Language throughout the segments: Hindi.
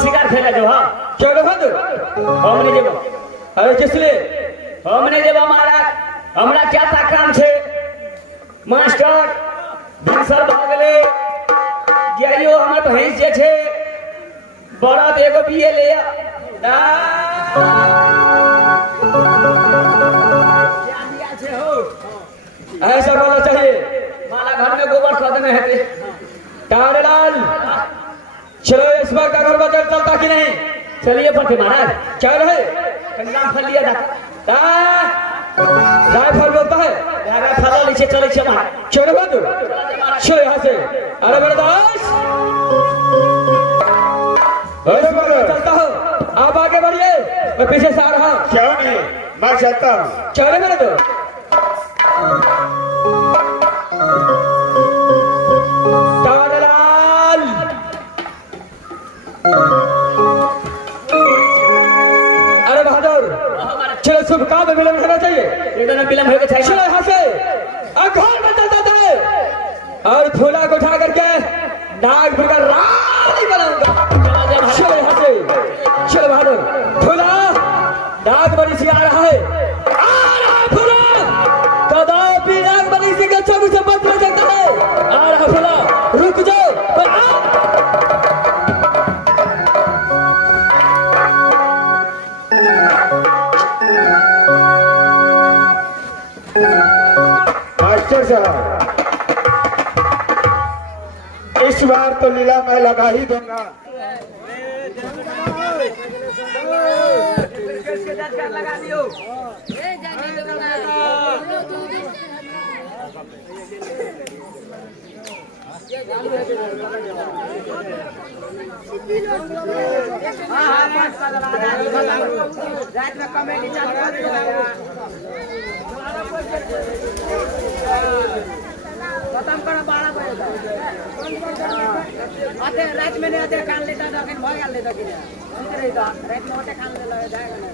शिकार खेला जो हाँ क्या कहा तू? हमने जेब अरे किसने? हमने जेब हमारा हमरा क्या ता काम छे मास्टर दूसर भागले गेलियो हमर भैंस जे छे बड़ा तो एगो बिये ले आ क्या दिया छे हो ऐसा बोलना चाहिए। माला घर में गोबर खद में है तारेलाल चलो इस बार का घर बदल चलता कि नहीं? चलिए फटे महाराज क्या रहे? कंगाम फल लिया था रायफल बोलता है यार फल नीचे चले छे महाराज क्यों रे बंधु? चलो यहाँ से। अरे मेरे दास अरे मैं चलता हूँ आप आगे बढ़िए मैं पीछे से आ रहा हूँ। क्यों नहीं मैं चलता हूँ। चले मेरे तो तारेलाल अरे बहादुर चलो शुभ काम में विलम्ब होना चाहिए। एकदम विलम्ब होके चाहिए चलो यहाँ से घर में चलता था और फूला को उठा करके नागपुर का रानी बनाऊंगा। चलो यहाँ से चलो बहादुर फूला नागबली से आ रहा है फूला कदापि नागबली से चौक से बच नहीं सकता है। आ रहा फूला रुक जाओ मास्टर साहब इस बार तो लीला मैं लगा ही दूंगा। लगा दियो रात में कमेटी खत्म करो 12 बजे आते रात में नहीं आते कान लेता था फिर भगा लेता कि रात में आते कान ले जाएगा नहीं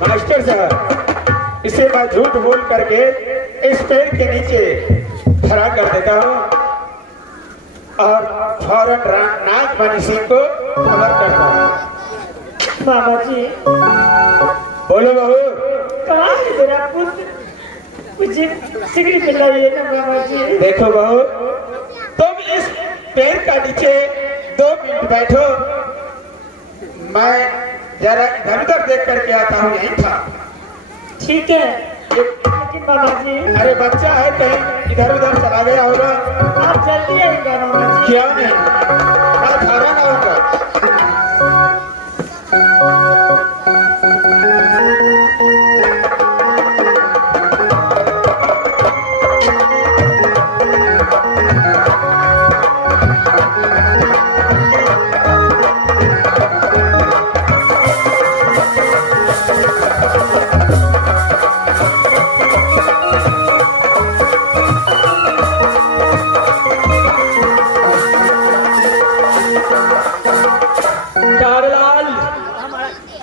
मास्टर साहब इसे मैं झूठ बोल करके इस पेड़ के नीचे खड़ा कर देता हूँ और फौरन नागमणि सिंह को खबर करता हूँ। बाबा जी बोलो बहू कहाँ है तेरा पुत्र? मुझे सिगड़ी पिलाइए ना बाबा जी। देखो बहू तुम इस पेड़ का नीचे 2 मिनट बैठो मैं जरा इधर उधर देख करके आता हूँ। यही था ठीक है लेकिन बाबा जी अरे बच्चा है कहीं इधर उधर चला गया होगा। आप जल्दी आइएगा बाबा जी। क्या नहीं मैं खाना खाऊंगा। तारेलाल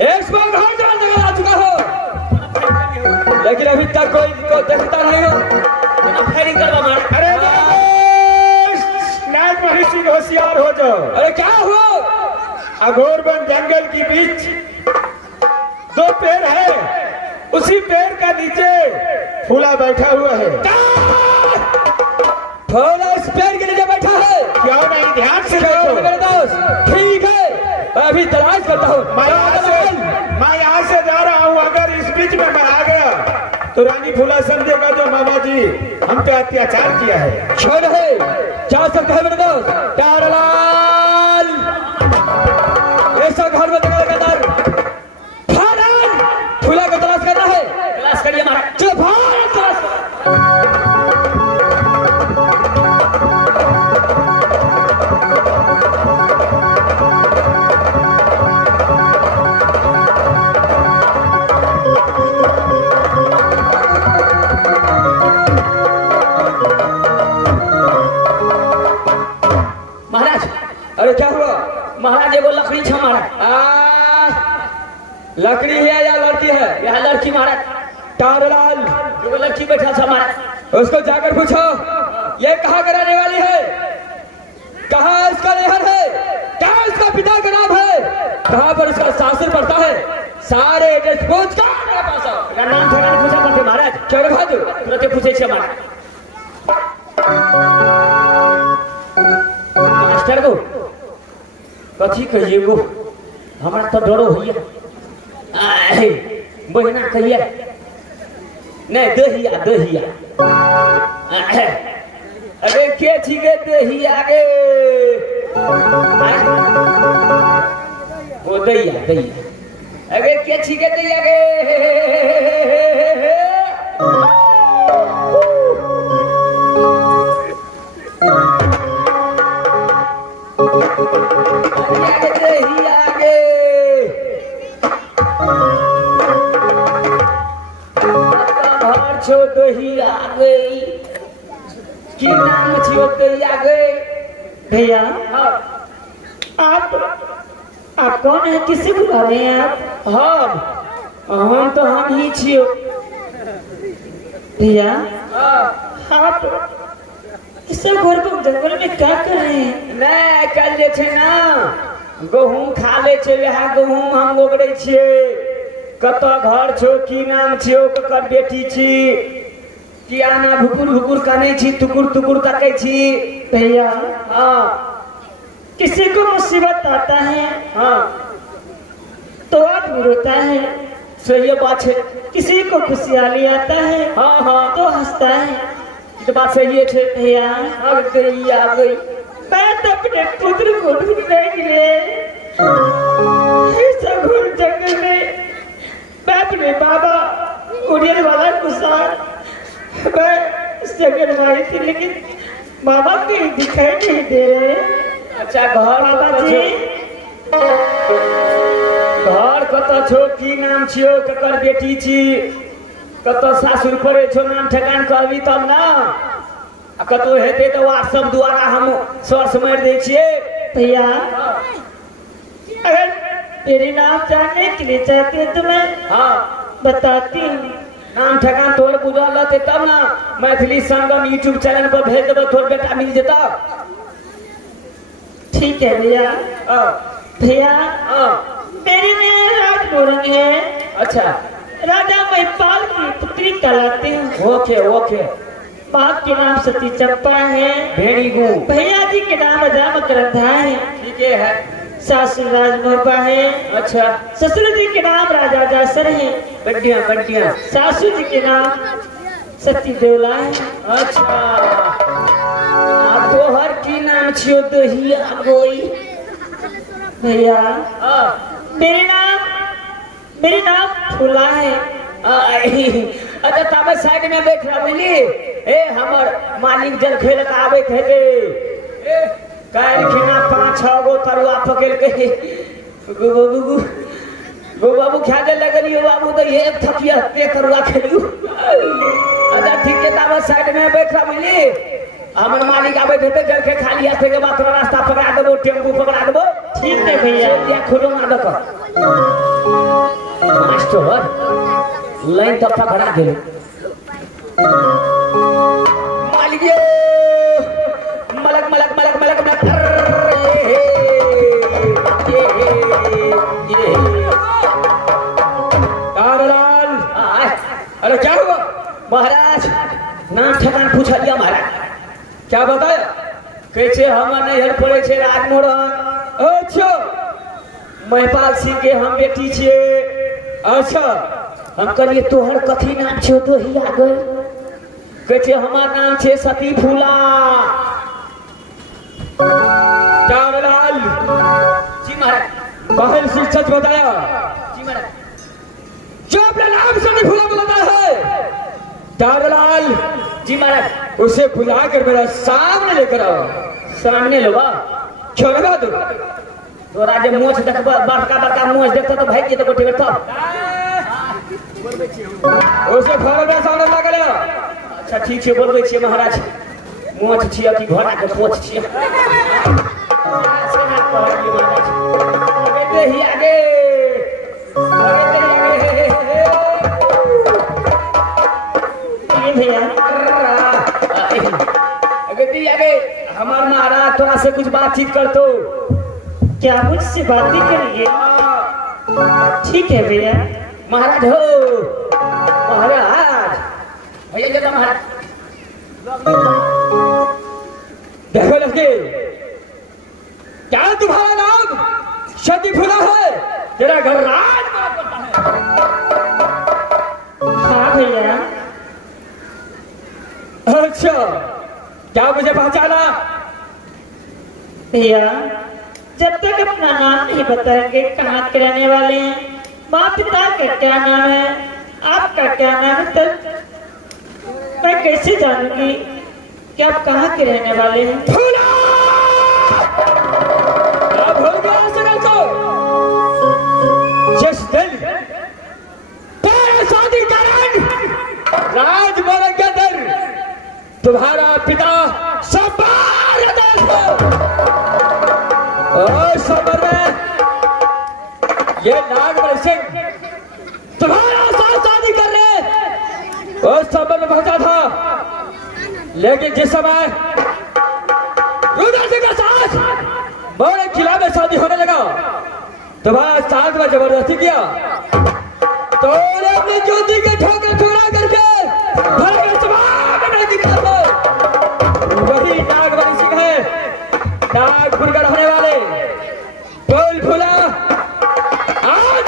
एक बार घर जान जगह आ चुका हो लेकिन अभी तक कोई को देखता नहीं हो। फायरिंग करवा मार अरे नागमणि सिंह होशियार हो जाओ। अरे क्या हो? अघोरबन जंगल के बीच 2 पेड़ है उसी पेड़ का नीचे फूला बैठा हुआ है। फौला इस पेड़ के नीचे बैठा है। क्यों नहीं ध्यान से देखो देखो। मेरे दोस्त ठीक है मैं अभी तलाश करता हूँ। मैं यहाँ से जा रहा हूँ अगर इस बीच में मैं आ गया तो रानी फूला समझेगा जो मामा जी हम पे अत्याचार किया है। छोड़ है जा सकता है मेरे दोस्त। तारेलाल ऐसा घर में जगह लगातार फूला को तलाश करना है। क्लास करिए महाराज चलो भारत तलाश महाराज अरे क्या हुआ? महाराज एगो लकड़ी छ महाराज लकड़ी है या लड़की है? यह लड़की महाराज, तारलाल, एगो लड़की बैठा था महाराज। उसको जाकर पूछो ये कहाँ का रहने वाली है, कहाँ इसका नेहर है, क्या इसका पिता का नाम है, कहाँ पर इसका शासन पड़ता है, सारे एड्रेस पूछ कर मेरे पास आओ। एकर नाम ठिकाना पूछा पड़ते महाराज। चलो भाजो तुरंते पूछे छे महाराज। मास्टर को कथी कहिए गो, हमारा तो डरो होइए। बहिना कहिए नहीं, दहिया दहिया। अरे के ठीक है दहिया गे, वो दहिया दहिया। अरे के ठीक है दहिया गे, दहिया गे। घर छो दहिया गई, की नाम छियो दहिया गई। भैया हाँ, आप कौन है, किसे बुला रहे हैं आप? हम तो हम ही छियो। भैया हाँ, आप इस सब घर को जंगल में क्या कर रहे हैं? नहीं कल जे छे ना गहूम खा ले छे, वह गहूम हम ओगड़े छिए। कत घर छो, की नाम छियो, ककर बेटी छी, की आना भुकुर भुकुर काने छी, टुकुर टुकुर ताके छी। भैया हाँ किसी को मुसीबत आता है हाँ, तो आदमी रोता है, सही बात है। किसी को खुशहाली आता है हाँ हाँ, तो हंसता है। तो बात सही है। भैया आ गई आ गई। मैं तो अपने पुत्र को ढूंढने के लिए इस घोर जंगल में, मैं अपने बाबा उड़ियल वाला के साथ मैं इस जंगल में आई थी, लेकिन बाबा कहीं दिखाई नहीं दे रहे। अच्छा घर बाबा कत जी छो, घर कत छो, की नाम छियो, ककर बेटी छी, कत सासुर पड़े छो, नाम ठेकान कहबी तब ना। आ कतौ हेते तो व्हाट्सएप द्वारा हम सर्च मार दै छिए। भैया अगर मेरे नाम जानने के लिए चाहते हैं तो मैं हाँ, बताती हूँ। नाम ठेकान तोर बुझल रहते तब ना मैथिली संगम यूट्यूब चैनल पर भेज देबो, तोर बेटा मिल जेता। ठीक है भैया। हाँ भैया हाँ, मेरे में राज मोरंग है, अच्छा राजा महिपाल की पुत्री कहलाती हूँ। ओके ओके, बाप के नाम सती चंपा है, वेरी गुड, भैया जी के नाम राजा मकरंधा है, ठीक है। सासुर राजमोहबा है, अच्छा ससुर जी के नाम राजा जासर है, बढ़िया बढ़िया। सासू जी के नाम सती देवला है। अच्छा आ तोहर की नाम छियो दहिया गोई। भैया हाँ, मेरे नाम फूला है। अच्छा तब साइड में बैठ रहा मिली। ए हमर मालिक जल खेल के आवे थे काल खिना 5-6 गो तरुआ पकड़ के गो बाबू खा दे लगलियो बाबू तो एक थकिया के तरुआ खेलियो। अच्छा ठीक है तब साइड में बैठ रहा मिली। हमर मालिक आवे थे जल के खा लिया थे के बाद तोरा रास्ता पकड़ा देबो, टेम्पू पकड़ा देबो। ठीक है भैया। या खुलो ना दक मास्टर लाइन तब पकड़ा दे मालिक ये मलक मलक मलक मलक मलक ये तारलाल, अरे क्या हुआ महाराज? नाम ठिकान पूछा दिया महाराज। क्या बताया? कैसे हम नहीं हल पड़े छे राजमोहन। अच्छा महिपाल सिंह के हम बेटी छिए। अच्छा, हम कहलिए तोहर कथी नाम छो तो ही आ गए। कहते हमार नाम छे सती फूला। तारलाल, जी महाराज, पहल से सच बताया, जी महाराज। जो अपना नाम से नहीं भूला बताता है तारलाल, जी महाराज। उसे बुलाकर मेरा सामने लेकर आओ। सामने लो बा क्यों लगा दो? तो राजे मोछ देखबा, बड़का बड़का मोछ देखता तो भाई के तो गोटे बैठा। उसे फौरन मेरे सामने ला कर आओ। अच्छा ठीक है बोलबे छिए महाराज। मोछ छिए कि घोड़ा के पोछ छिए? सेना कहलिए महाराज। कहते ही आगे हमरा से कुछ बातचीत कर तो। क्या मुझसे बातें करिए? ठीक है भैया। महाराज हो, महाराज भैया जरा महाराज। देखो लड़के, क्या तुम्हारा नाम सती फूला है? तेरा घर राज मार पड़ता है। हाँ भैया। अच्छा, क्या मुझे पहचाना? भैया जब तक अपना नाम नहीं बताएंगे, कहाँ के रहने वाले हैं, माँ पिता का क्या नाम है, आपका क्या नाम है, तब मैं कैसे जानूंगी कि आप कहाँ के रहने वाले हैं? फूला! क्या भूल गया सकल को? जिस दिन तेरे शादी कारण राजभवन के अंदर तुम्हारा पिता सवार था, और सबर में ये नागमणि सिंह तुम्हारा साथ शादी कर रहे और सबर में पहुंचा था। लेकिन जिस समय रुद्र सिंह के साथ मोरे किला में शादी होने लगा, तुम्हारा साथ में जबरदस्ती किया, तो अपनी ज्योति के ठोकर ठुकरा करके घर के सभा में दिखा दो। वही नागमणि सिंह है, नागपुर का रहने वाले। बोल फूला, आज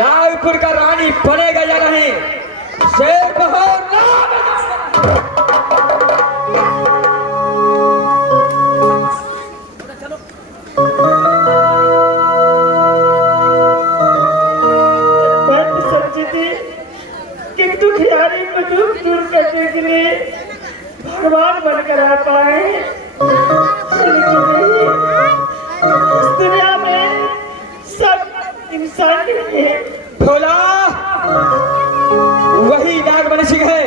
नागपुर का रानी बनेगा या नहीं? शेर बहार नाम बात समझी थी कि दुखियारी को दुख दूर करने के लिए भगवान बनकर आ पाए, लेकिन नहीं, इस दुनिया में सब इंसान नहीं है। भोला, वही नागमणि सिंह है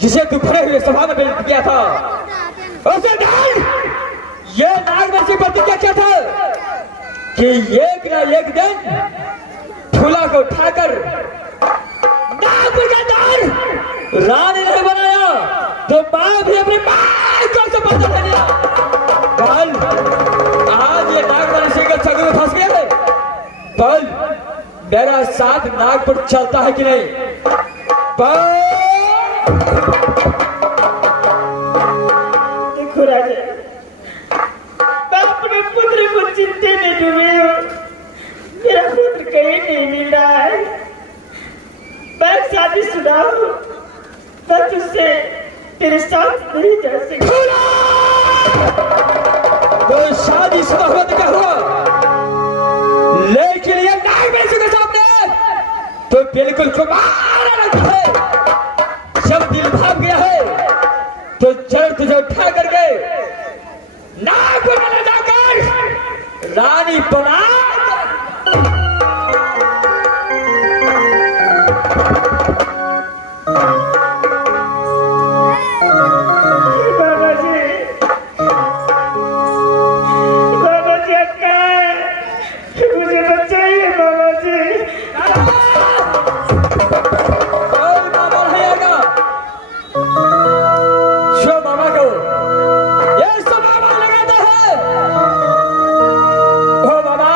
जिसे तू भरे हुए सभा में मिल गया था। उसे डाल, ये नागमणि सिंह प्रतिज्ञा क्या था कि एक न एक दिन फूला को उठाकर नागपुर का दार रानी ने बनाया, तो मां भी अपनी मां को सपना दे दिया। कल आज ये नागमणि सिंह के छगू में फंस गया है। कल मेरा साथ नागपुर चलता है कि नहीं? देखो राजा, मैं अपने पुत्र को चिंते में डूबी हूँ। मेरा पुत्र कहीं नहीं मिल रहा है। मैं शादीशुदा हूँ, मैं तुझसे तेरे साथ नहीं जा सकती। तो शादीशुदा हुआ तो क्या हुआ, लेकिन ये नागमणि सिंह के सामने तो बिल्कुल कुमार लगता है। जब दिल भाग गया है तो चल तुझे उठा करके नागपुर में ले जाकर रानी बना। बाबा जी, बाबा जी अक्का, मुझे बचाइए बाबा जी। कोई मामा नहीं आएगा। जो मामा को ये सब मामा लगाता है, ओ मामा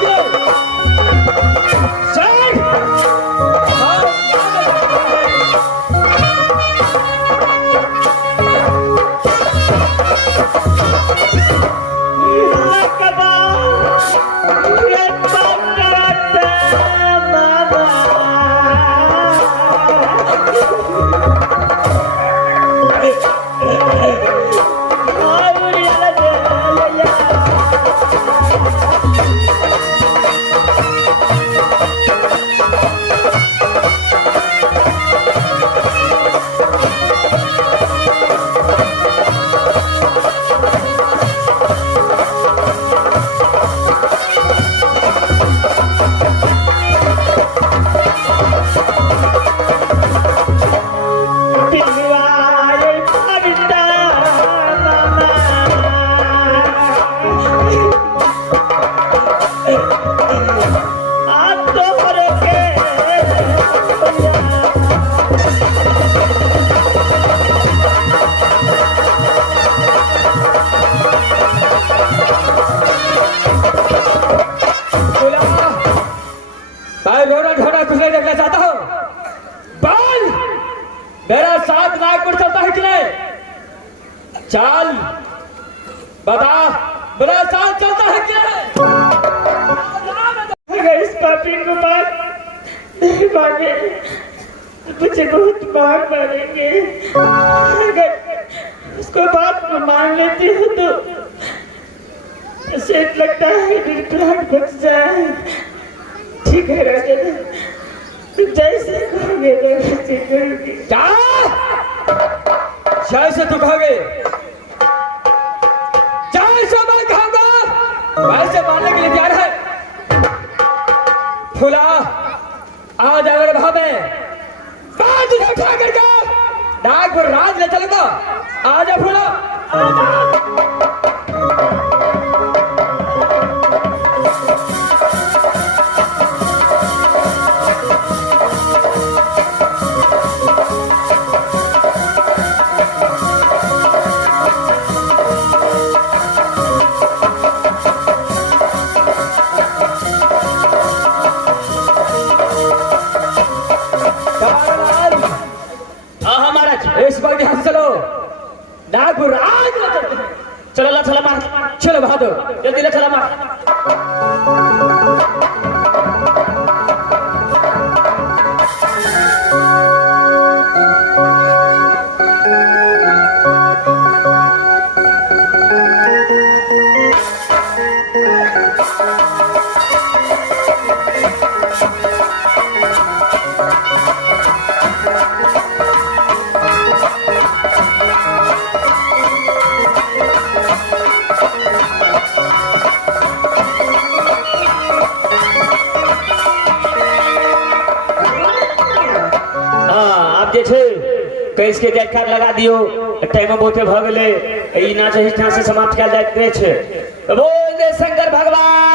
कि चल भाई रोना ढोना कुछ नहीं देखना चाहता हूँ। बोल मेरा साथ नागपुर चलता है कि नहीं? चल बता मेरा साथ चलता है कि नहीं? अगर इस पापी को बात नहीं माने मुझे बहुत मार मारेंगे। अगर उसको बात को मान लेती हूँ तो उसे लगता है मेरी प्राण बच जाए। ठीक है राजन, तुम जैसे कहोगे मैं वैसे करूंगी। क्या जैसे तू कहोगे जैसे मैं कहूंगा वैसे मानने के लिए तैयार है। फूला आ जा मेरे भाव में बात उठा करके नागपुर राज ले चलूंगा। आ जा फूला इस वक्त यहाँ से चलो नागपुर राज ले चलते हैं। चलो ला चला मार, चलो बहादुर जल्दी ले चला मार। कैस के जयकार लगा दियो टाइम बहुते भ गेले ई नाच हिस्सा से समाप्त कल जाइत छै। बोल शंकर भगवान